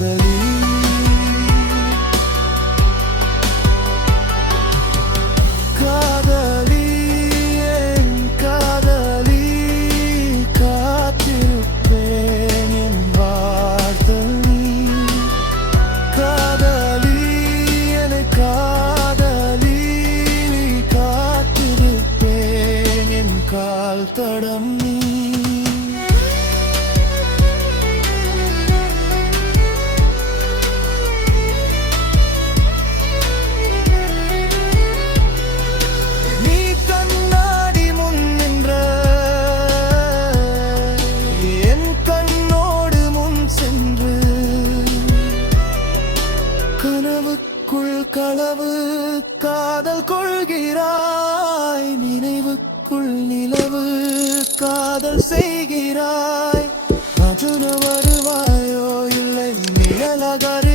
காதலி காதலி என் காதலி காத்திருப்பேன் என் வார்த்தல் நீ காதலி என் காதலி காத்திருப்பேன் என் கால் தடம் நீ கனவுக்குள் களவு காதல் கொள்கிறாய் நினைவுக்குள் நிலவு காதல் செய்கிறாய் மஜுன வருவாயோ இல்லை நிழலகரி